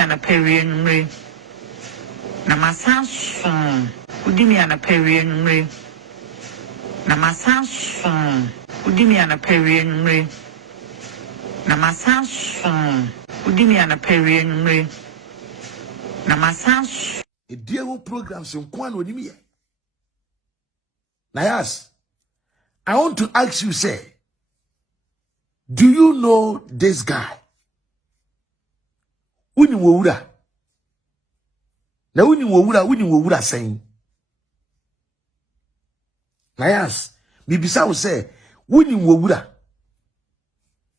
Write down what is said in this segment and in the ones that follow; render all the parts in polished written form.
ana perienumre na masanso udimi ana perienumre na masanso udimi ana perienumre na masanso udimi ana perienumre na masanso Ediemo programs in Kwan Odimi. Nayas, I want to ask you, say, do you know this guy? Uni wura. Na uni wura saying. Nayas, bibisa will say, uni wura.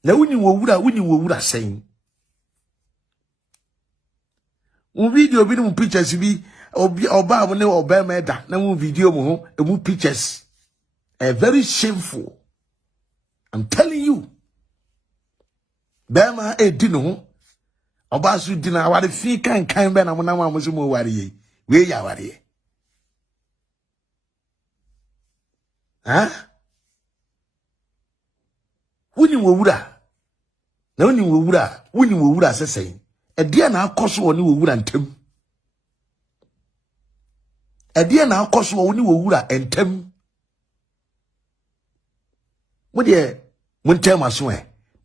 Na uni wura saying. Video bi mu pictures bi oba mo ne oba meda na mu video mo ho mu pictures very shameful. I'm telling you. Bema di no ho oba su di na ware fi kan be na mo na mo so mo ware yi we ya ware yi wuni wura na wuni wura sesei Edia na akoso woni wo wura ntem. Edia na akoso woni wo wura ntem. Mo de montem aso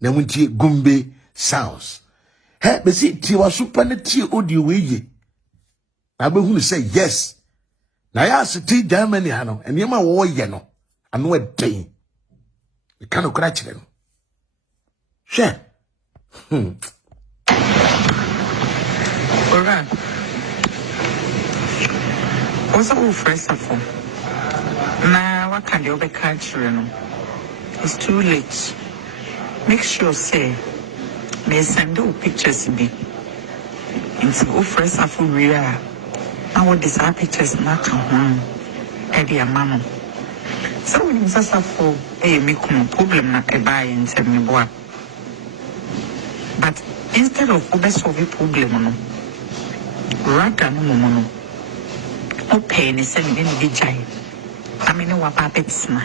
na montie Gumbe sounds. He be si ti wa super ne tie audio we ye. Na be hunu say yes. Nayas ti Germany ha no enema wo ye no. Ano eden. E kan okra kire no. Hwe. Alright. What's up, first of all? Now, what can you be catching? It's too late. Make sure, say, may send you pictures be. Into go first of all, we are. I want these pictures not come home. Eddie and Mama. So, when you say, for a make no problem, not a buy and tell me what. But instead of solve the problem, Rata no mono. O pain is sending in the giant. I mean, no puppetsma.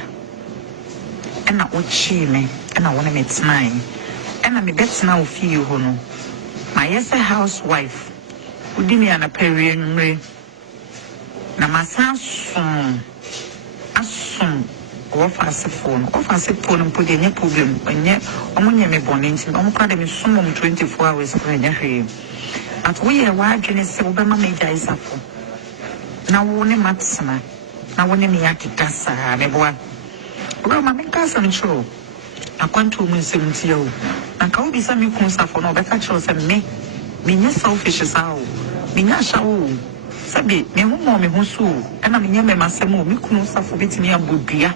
And I would she me, and I want to meet mine. And I'm a bet now feel hono. My yes, a housewife. Would give me an aperian ray. Na my son soon. As soon. Off as a phone and put in your problem. And yet, I'm me born into I'm calling me some 24 hours for a At we are watching a silver major is up. Now, one matsama. Now, one me at Tassa, and a boy. Well, my cousin, show. I can't to me soon to you. And can't be some concert for no better choice than me. Me, selfish as how. Me, not show. Sabi, me, mommy, who so. And I'm near my semo, me couldn't suffer bit near Budia.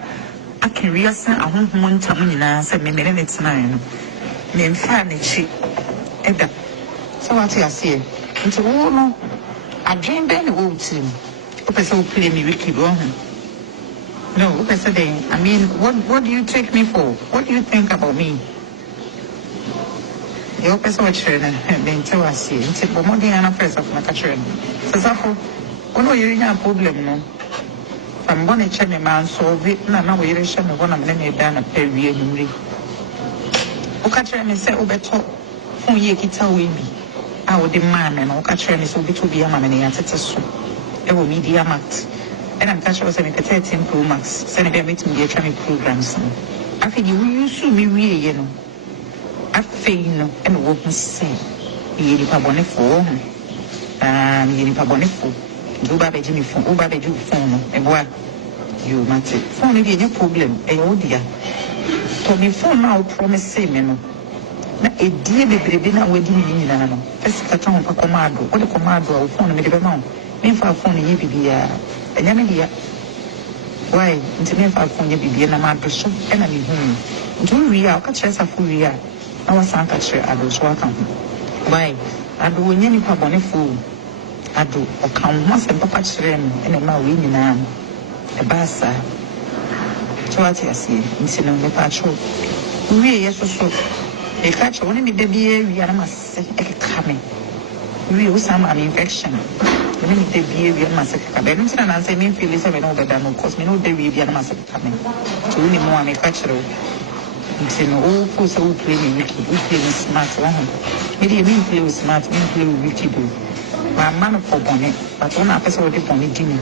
I can reason a home one time in answer me minutes 9. Me, fanny cheap. Edda. So what I say? Into all no, I dream very old team. What person will play me Ricky wrong? No, what I said, I mean, what do you take me for? What do you think about me? Your person was training, then tell us here. It's a more than a person of my country. So, oh no, you're in a problem, no. I'm going to check my man, so now we're showing one of them down a period. Okay, and say, oh, better, oh, ye kita we be. I would demand and catch me so bit to be a man and so. It will media max. And I'm catching us at 13 Pro Max. Send them to me a training programs. I think you used to be you know. I feel and what we say. You are bonnet for you are bonnet for. Do baby Jimmy phone, oh baby do phone, and what you might say. Phone is your problem, oh dear. To me phone now promise same, you know. Na edie bebrebe na wadi ni nyina no pesi kata ho pakomado o de komado o phone me de be ma me fa phone ye bibia enya me dia why nti me fa phone ye bibia na ma do so e na me hu nti wi a o ka kire sa fu wi a na wa san ka kire ado so aka why ado wonya ni pa bone fu ado o kan ho se papa kire no e na ma wi nyina e ba sa so ati asi nti no me pa cho wi ye so they catch one in the baby, we are mass coming. We use some infection. When the baby, we are mass coming. And I say, me feel is over than no cause me no baby, we are mass coming. To any more manufacturer. You know, oh, so we play with smart one. Maybe you play with smart, you play with Ricky do. My man for bonnet, but one episode of bonnet dinner.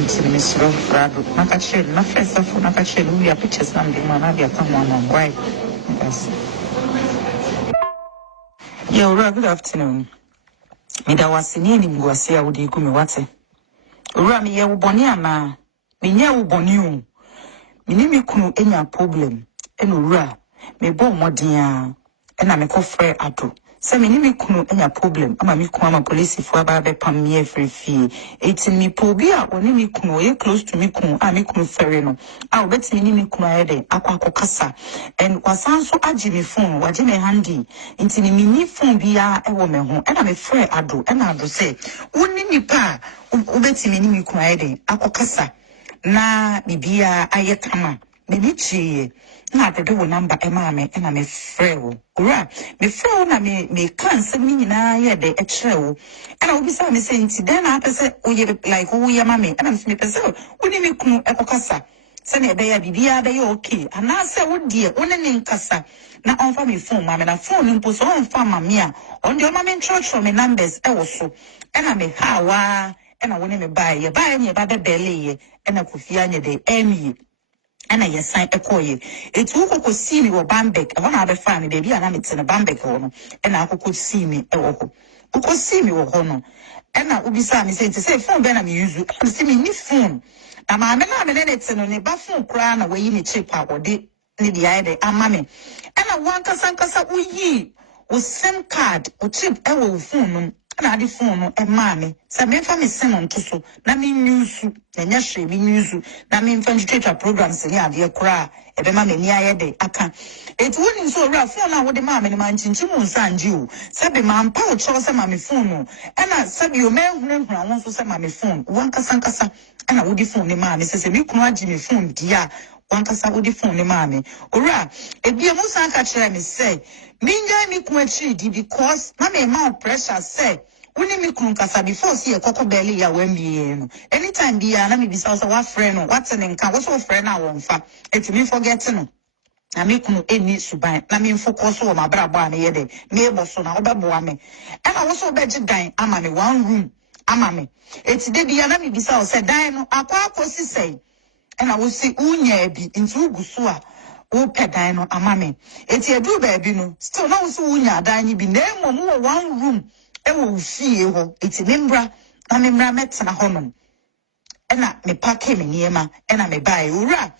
It's in Miss Rado. Nakache, na first of Nakache, we are pictures and the man have your come on why. Yes. Yeah, good afternoon. Me da was in any was here with you, Gumawate. Rami, ya uboniana, me nya ubonium. Me kunu enya problem enura me bo modia ena me kofre ado se me kunu enya problem ama me kunu ama police fo aba be pam me every fee etin me po bi a oni me kunu ye close to me kunu a me kunu ferry no a obeti me kunu ayede akwa kasa and wasan so agi me phone waje me handy intini me ni phone bia e wo me ho ena me frɛ ado ena ado se woni nipa obeti me kunu ayede akokasa na bibia ayekama me nichi na adodo wo number ema me na me frɛ wo ora me frɛ wo na me kan se me nyina ye de kyerɛ wo na obi sa me say nti den na apese wo ye like wo ye ma me na me pese wo ni me kunu ekokasa se na ebe ya bibia be ye okay ana se wo die wo ne nkasa na onfa me phone ma me na phone mpo so onfa ma me a on de ma me ntrotro me numbers e wo so na me hawa ena woni me buy ye nye ba be bele ye ena kofia nye de emi ena ye sign ekoye etu kokko see me wo Bambek e wona be fa me baby ana me tene Bambek ho no ena kokko see me e wo ho kokko see me wo ho no ena ubisa me say phone be na me use ena see me ni phone na ma me na me ne tene ne ba phone kra na we yi ne chip a wode ne dia de ama me ena wankasa uyi wo SIM card o chip e wo phone no na adi phone no e ma me se me fa me SIM on to so na me news nya hwe bi news na me fa ntwetwa programs ni ade kra e be ma me ni ayede aka eti woni so ra phone na wo de ma me ni man chinchi mu nsanji o se be ma mpa o cho se ma me phone no e na se bi o me hunu won so se ma me phone wan kasa e na wo di phone ni ma me se me kunu agi me phone dia wan kasa wo di phone ni ma me ora e bi mu san ka kire me say minja mi kunu achi di because na me ma pressure say woni mi kunu kasa before see e kokko belly ya wambie no anytime bia na me bisa so wa friend no what ne nka wo so friend na won fa etimi forget no na me kunu eni suban na me focus wo ma brabo a me ye de me ebo so na obeboa me e na wo so beji dan ama me one room ama me eti de bia na me bisa o se dan no akwa akosi sei e na wo si unya bi nti uguso a wo pedan no ama me eti edu ba bi no still na wo so unya dan ni bi na emom wo one room e wo fie ho eti membra na membra metna honom e na me pack me niema e na me buy ura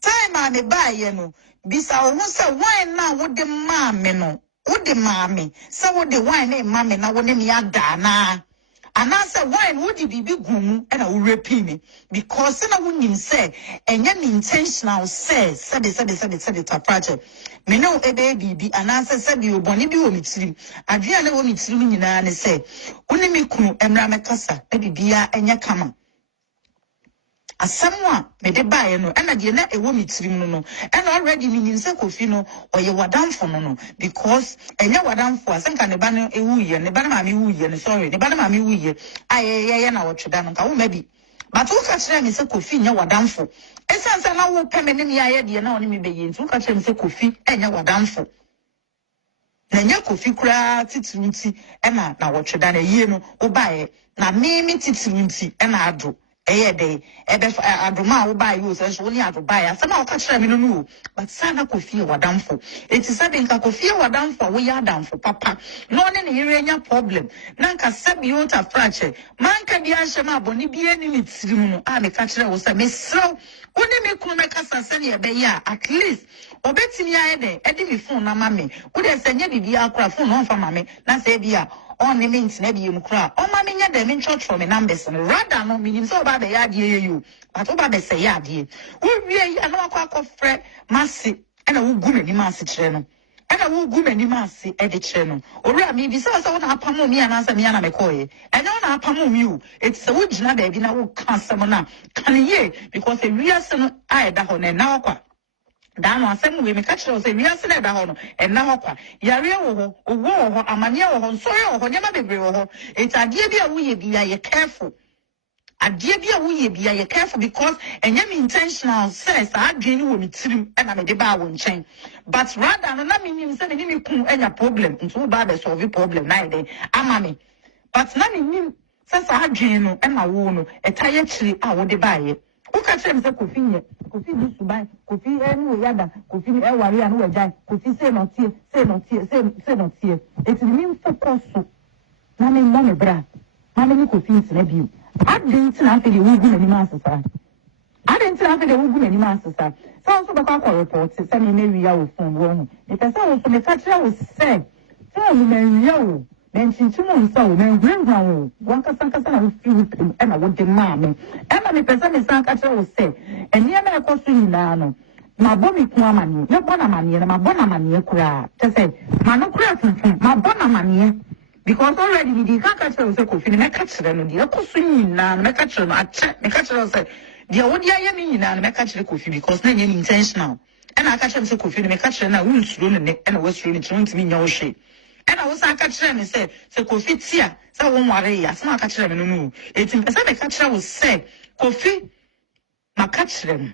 time a me buy ye no bisa wo se wine na wo de ma me no wo de ma me se wo de wine na ma me na wo ne me ada na ana se wine wo di bibi gumu e na wo repeat me because na wo nim say enye me intentional say said to project me no ebe bibi ana se bi oboni bi wo mitiri adua na wo mitiri nyina ne say woni me kunu emra mekasa e bibia enye kama asamwa me de bae no ena de na ewo mitirim no ena already me nim se kofi no oye wadamfo no because enye wadamfo asenka ne ba no ewuye ne ba na ma me wuye ne sorry ne ba na ma me wuye ayeye na wotweda no nka wo mabi but wo ka kire me se kofi nye wadamfo esansa na wo peme ne me aye de na oni me beye nti wo ka kire me se kofi enye wadamfo na nya kofi kura titirinti ena na wotweda na yie no wo bae na me titirinti ena ado eye de ebe adoma wo ba you so ni adoba ya sama o ka kire me no but sana kofi wadamfo eti sabe nka kofi wadamfo wo ya adamfo papa no ne ne yire nya problem na nka sabe you ta frache man ka bia hye ma boni bia ni mitirim no a me ka kire wo se me srew woni me kunu me kasa se ne ebe ya at least obetimi aye de edi mi phone na mame wo de se nya bibia akora phone no fa mame na se bia on the means na bi mukra o ma me nya de me church from numbers no rather no minim so ba be ya de you but o ba be say ya de wo wie ya na akwa frɛ masi na wo gu mani masi kire no na wo gu mani masi e de kire no owura mi bi so na apamo mi ana sa mi ana me koye ene na apamo mi o it se wo gina da bi na wo kan sam na kan ye because e wiase no ai da ho na akwa dan asem we me ka kire say wiase na da ho no na akwa yare wo ho owo ho amane wo ho nso ye wo ho nyama bebre wo ho etadie bi a wo ye bi ya ye careful Adia bia wo ye bia ye careful because enya me intentional says adwene wo me tirim e na me de ba wo nchen but rather no na me nim say me kun enya problem nti wo ba be solve problem na ide ama me but na me nim say sa adwene no e na wo no etaye chiri a wo de ba ye wo ka chere me say kofi du subai kofi enu wo yada kofi e wari anu wajai kofi say no tie eti me focus na me mo me bra na me kofi nsina biu I didn't have the woman any master. I didn't have the woman any master. So the cocoa reports, sending maybe I was from wrong. If I saw from the country, I was said, so men yo, then she 2 months old, then grandma, one Casanca was few and I would demand me. Emma, the person is Sancacha was said, and near my costume now. My bonny woman, your bonamani, and my bonamani cry. Just say, my no craft, my bonamani. Because already we can't catch them so coffee, and I catch them, the upper swing, and I catch them, I catch them, say, the old yammy, and I catch the coffee because then you're intentional. And I catch them so coffee, and I catch them, and I will through the neck, and I was really trying to me no shade. And I was catch them and say, so coffee, here, so one worry, as I catch them, no. It's in the catch them was say, coffee, my catch them.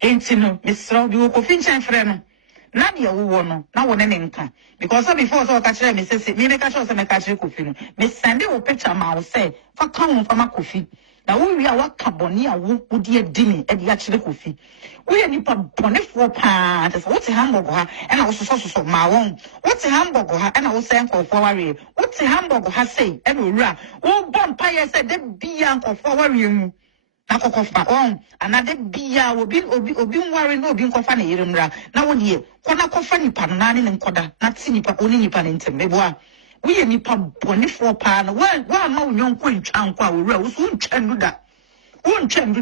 Ain't you know, Miss Robbie, coffee, and friend. Nadia wono na wona ne nka because before so catch me say me make sure say me catch kofi no me send wo picture ma wo say fa kan fa ma kofi na wo wi a wa kaboni a wo di adini e di a kire kofi wo ye nipa bonefo pa te so wo te hamburger ha e na wo so ma won wo te hamburger ha e na wo say nkofo ware wo te hamburger ha say e na owura wo bon pa ye say de bia nkofo ware mu na kokofa on another bia obi nware na obi nkofa na yeremra na wo die kona kofa nipa no na ne nkoda na ti nipa oni nipa ne ntembebo a wo ye nipa bonefo pa na wa ma wonko ntwa nko a wura wo so ntwandu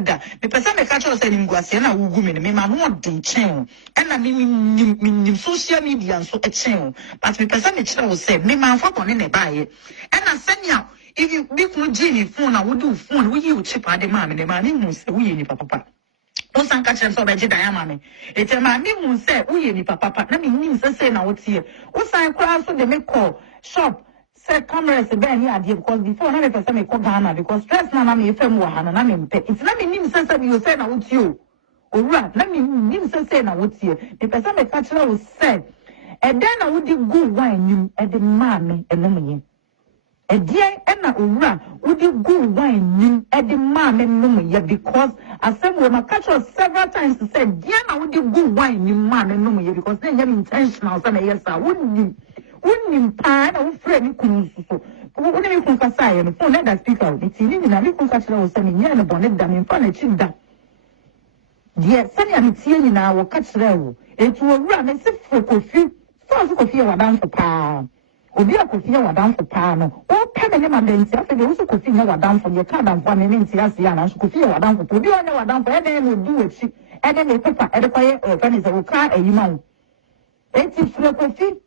da me pesa me ka cho say ni nguase na wo gu me me ma no den chen e na me social media so e chen but me pesa me kire wo say me ma fa kone ne baaye e na senya if you be Jimmy phone, I would do phone, we you chip at the mammy, the man who say, we any papa. No san catch so by Diamami. It's a man who say, we any papa, let me mean to say now what's here. What sign crowd so they make call, shop, set cameras a band here because before 100% make call Ghana because stress now I'm a firm one and I'm pay. It's not me mean to you say now what's you. All right, let me mean to say now what's here. The person may catch was said, and then I would do good wine you at the mammy and no a dear Emma Ura would you go wine you at the man and no yet because I said when I catch us several times to say, dear, I would you go wine you man and no yet because then you're intentional. And yes, I wouldn't you pine or friend so what do you think I say and phone let that speak out? It's in a little catch was sending you and a bonnet done in front of you that. Dear, sending a tea in our catch there. It will run and sit for coffee. So coffee or down for pound. Obi akofia wadan for pa no o peme ne mandentia fe de uso kofia wadan for ye kada for me mentia sia na so kofia wadan for obi onye wadan for e de no du echi e de ne paper e de kwaye fani se wo ka ayima wo enti fre kofi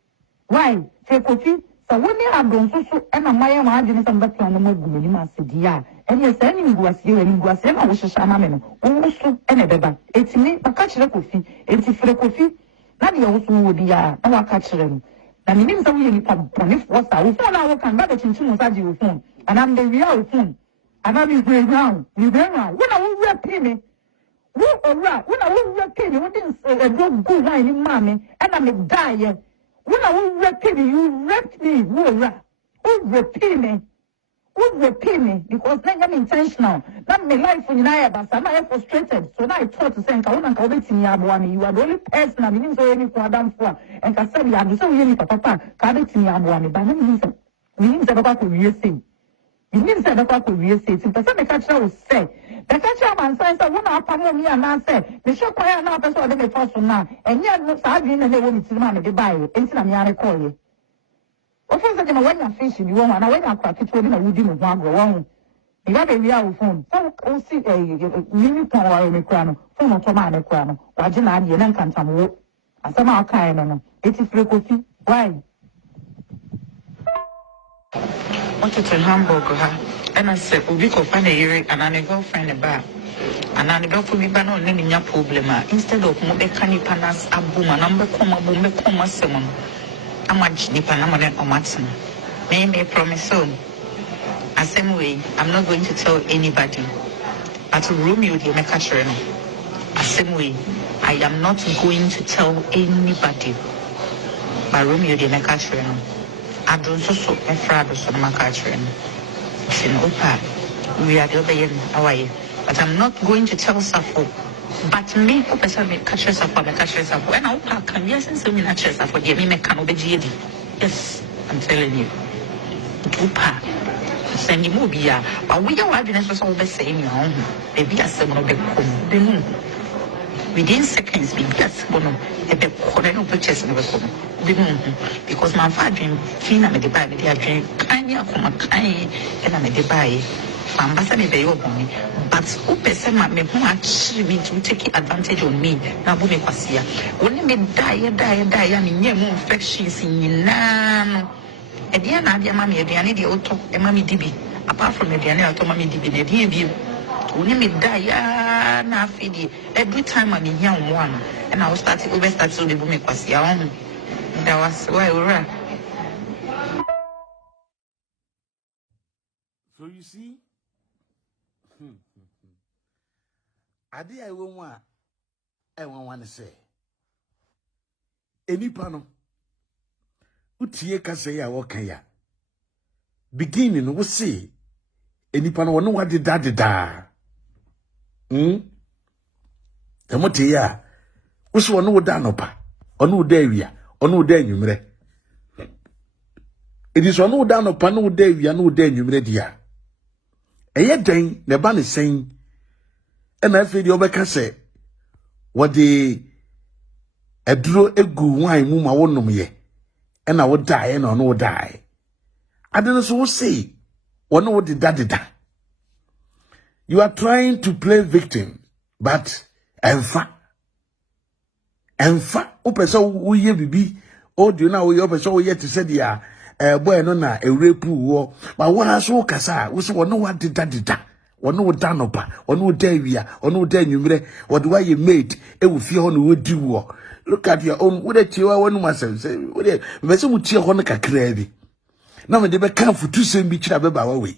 why fre kofi so woni adon so e na maye ma ade ne sam ba plan no magu ni ma se dia e ye se ni nguase na wo hyehyɛ ama me no wo so e na beba enti ni aka kire kofi enti fre kofi na de wo so wo dia na wa ka kire no na minim so we nipa bonif was our phone na wo kan ba be chinchin mo saji wo phone and am the real phone and am the ground when I wo rap me wo ora when I wo rap me wo din go line ni mame and am die when I wo rap me you rap me wo ora wo rap me because then I'm intentional that my life in Nayas I'm not frustrated so now I thought to say nka wona nka obeti ni aboa me you are the only person I mean so any for Adam for and ka say ya do so we ni papa ka obeti ni aboa me ba na mean say papa ko wie say you mean say papa ko wie say so person me catch us say the catch man say wona apamo me na say me show kwa na person de me force na enye no sa adwin na wo mi tirima me de bae enti na me are call ye o fun say na when you fish you want na when you akwa kitwo na wudi no ho agro won you got a real phone so o see mini power me kwa no phone to ma me kwa no wa je na ade na nkantam wo asama akai no eti fre kofi why what to hamburger ha and I said obi ko fa na yere and an girlfriend ba and an girlfriend ba no ni nya problem instead of mo be kanipa nas abuma na mbe koma bo mbe koma semon amagini pa na mo den omatna me promise on same way, I'm not going to tell anybody. But Romeo, the Mecca Chireno. Same way, I am not going to tell anybody. But Romeo, the Mecca Chireno. I don't so a fraud or some Mecca Chireno. It's in Opa. We are the other away. But I'm not going to tell Safo. But me, Opa, me catch Safo, me catch Safo. And Opa can, yes, and so me not Safo, me can obey. Yes, I'm telling you. Opa. Send the movie, but we are having us all the same. Maybe a seven of the moon. Within seconds, we get one of the corner purchase of the moon. Because my father, Fina, made the buy, they are drinking kind of kind, and I made the buy. Ambassador, they open me. But who person me much me to take advantage of me? Now, Bumi Kwasia. Only me die, I mean, yeah, more infections in Nan. Ediana, dear mammy, Ediana, the auto, and mammy Dibby. Apart from Ediana, to mammy Dibby, the dear view. Only me die, na feedy. Every time I'm in young one, and I was starting over start to the Bumi Kwasia. That was why we were. So you see, I did I want to say, any panel. Utie kasa ya woka ya beginning wo say enipa no wono wade da Tamote ya wo so wono woda nopa ono woda awia ono woda anwumre edi so ono woda nopa no woda awia no woda anwumre dia eye den ne ba ne sen na afi di obeka se wode aduro egu wan mu ma wonom ye and I would die and I no die. I don't know so say or no da. You are trying to play victim, but enfa opeso we ye bibi o do na we opeso we yet to say dia boy no na e rape wo but what so kasa we so no what da or no danopa or no davia or no danumre or do I made e wo fie ho no wo di wo. Look at your own. What a chiwa one myself say. What a vessel would cheer on a crazy. Now, they become for 2 same beach about our way.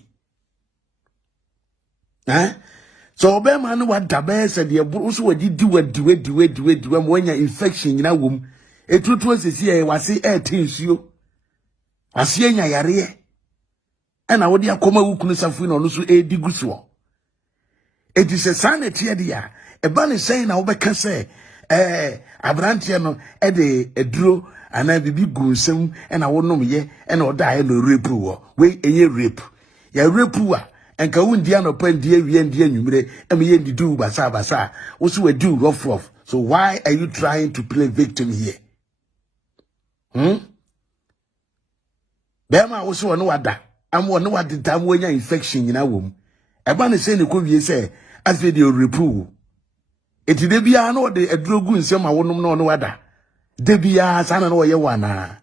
So, Obama, what Dabes and the Bruce would do when your infection in a womb. A truth was here, was see air things you. I see in your and I would have come out with something on also a diguswo. It is a sanity idea. A bunny saying, I can say. Abrantia no de eduro ana bibi gunsem na wonom ye na oda no rape wo we enye rape ya rape a enka wundi anopa ndi awie ndi anwumre am ye ndi do basa wo so we do rough. So why are you trying to play victim here? Bema wo so no wada am wo no wada dam wonya infection nyina wom eba ne say ne ko wie say as we dey rape wo eti de bia na ode adrogu nsem a wonom na ono wada de bia sana na oye wana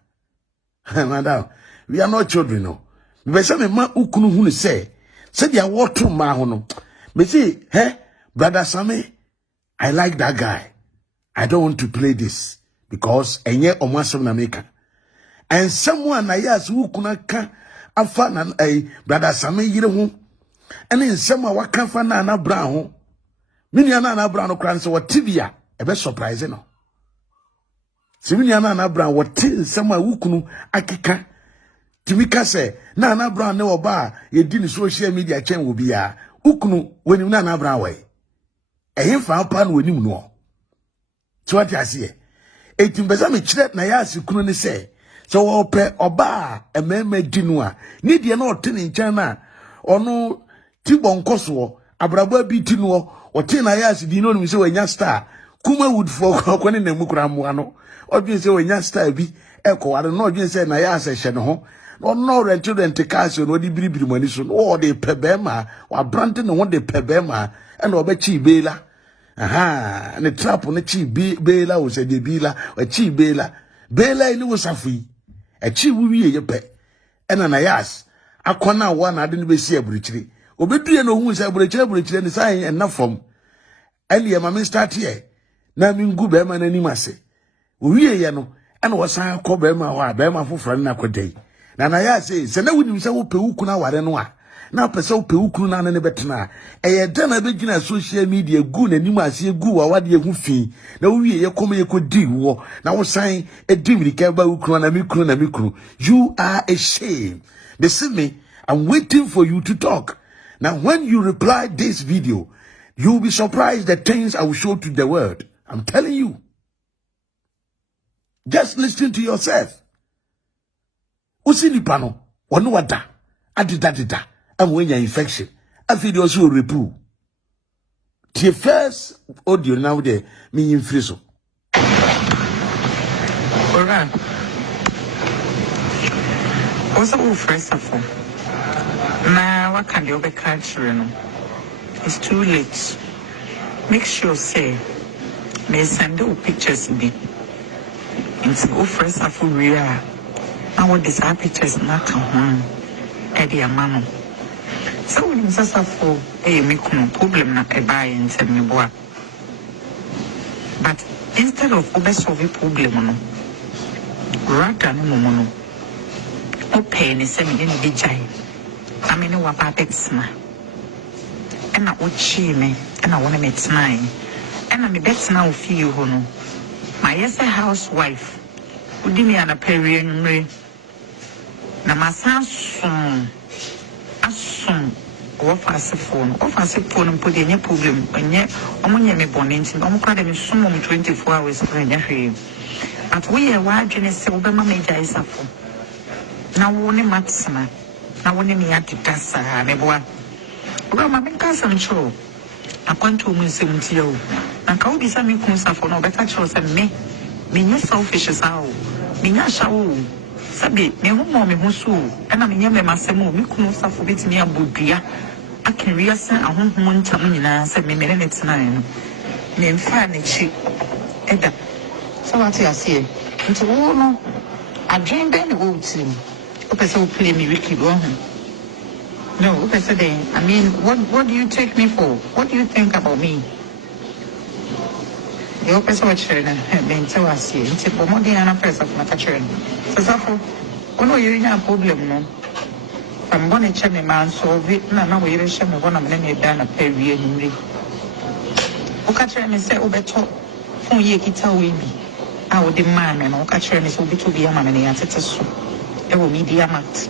madam we are not children no be say me ma ukunu hu ne say dia woto ma ho no me say brother Sammy, I like that guy. I don't want to play this because enye omasom na meka and someone Nayas ukuna ka afa na brother Sammy yire ho ene nsem a waka fa na bra ho Minya na Brown okran so what tibia e be surprise no. Minya na Brown what sama wukunu akeka timika se na Brown ne oba ye di ni social media chen wo bia wukunu woni na Brown we ehim fa pa no woni mu no. So what ase e timbeza me kire na ya asikunu ne se so wo pe oba emema di no a ni de na otene nchen na ono tibonkoso abrabo bi ti no Ote Nayas di no mi se wanya star kuma wood for kwani na mukura mo ano odwen se wanya star bi ekoware no odwen se Nayas hye no ho no rent cars no di biribiri mani so no de pebema wa brand no de pebema e na obachi bela ne trap no chi bela wo se de bila wa chi bela ni wo safui e chi wuwie ye pe e na Nayas akona wa na ade no be si aburichiri obedue no hu se aburichiri ni sai en from Elia mama start here na mingu be ma nani mase owie ye no ana wosan akọ be ma wa be ma foforo na kodai na Nayas se na wunim se wo pe wukuna ware no a na pese wo pe ukuru na ne betena eye da na begina social media gu na nim ase gu wa wade hu fi na wo wie ye kom ye kodi wo na wo san edimri ka ba ukuru na mikuru you are ashamed. They see me, I'm waiting for you to talk. Now when you reply this video, you'll be surprised the things I will show to the world. I'm telling you. Just listen to yourself. Usini pano, wano wada, adida, and when you're infection, a video also reprove. The first audio now there, me in friso. Alright. Also, first of all, now what can you be catching? It's too late. Make sure say, may send you pictures be. It's go first of all, real. Now what these pictures not come home. Eddie Amano. So when you say for make no problem na buy and tell me boy. But instead of solve the problem no, rather no. Okay, and say me any jai. I mean, what puppets ma. And I watch me, and I want to meet mine. And I'm a bet now feel hono. My yes, a housewife. Who did me on a period ray. Na my son soon. As soon. Off as a phone, and put in your problem. And yet, among me bonnet, and I'm quite a sum 24 hours for a but we are watching a silver major is a phone. Now one matsima. Now one me at the tassa, Neboa. Well, my cousin show. I want to miss him to you. And how be some consa for no better choice than me. Me no selfish as how. Me no show. Sabi, me home mommy who and I'm young Massimo, me couldn't suffer with me a budia. I can reassign a home one time in answer me minutes 9. Me and Fanny cheap. Edda. So what I say? Into all no. I dreamed then the old team. So play me Ricky go home. No, I mean, what do you take me for? What do you think about me? The officer watch then tell us here. It's a more than a press of my children. So, when you're in a problem, no. I'm going to check me man, so now we're showing me one of them done a pair of years. Catch me say, oh, better, oh, ye kita we be. I would demand and catch me so be to be a man and answer so. It will media max.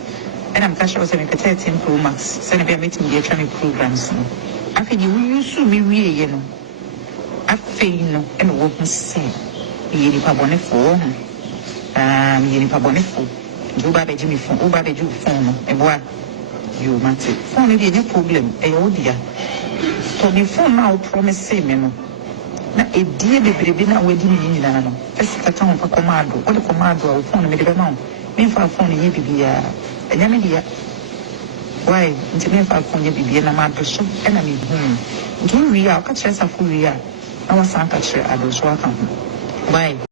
And I'm catching us in 13 Pro Max. Send me a meeting the training programs. I think you used to be you know. I feel and what say. Ye pabone for ye pabone for. You baby Jimmy phone, oh baby you phone, and what you want it. Phone is a problem, oh dear. So the phone now promise same, you know. Now a dear baby now wedding in Nano. That's the town for commando. What the commando phone made them out. Me for phone ye be a Yamidia. Why, into me for phone ye be a man to show enemy home. Do we are catch us a full year. Our son catch I was welcome. Why?